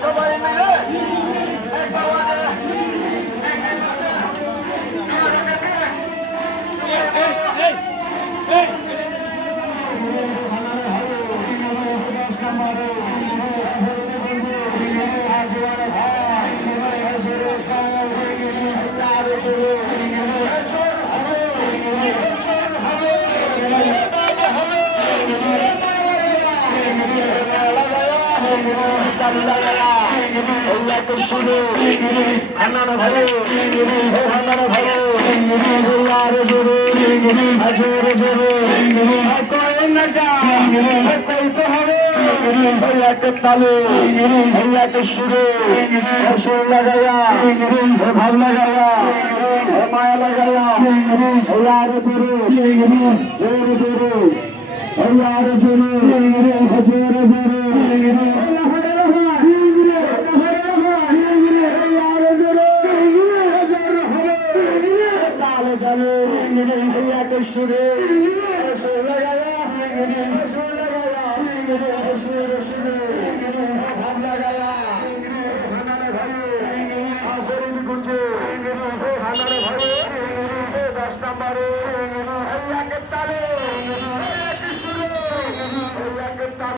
সবাই মিলে ভাব লাগাইয়া মায়া লাগাইয়া জোরে জোরে জোরে জোরে জোরে সুরে ভাব লাগায়া গুঞ্জে ভাই 10 নম্বরে তালে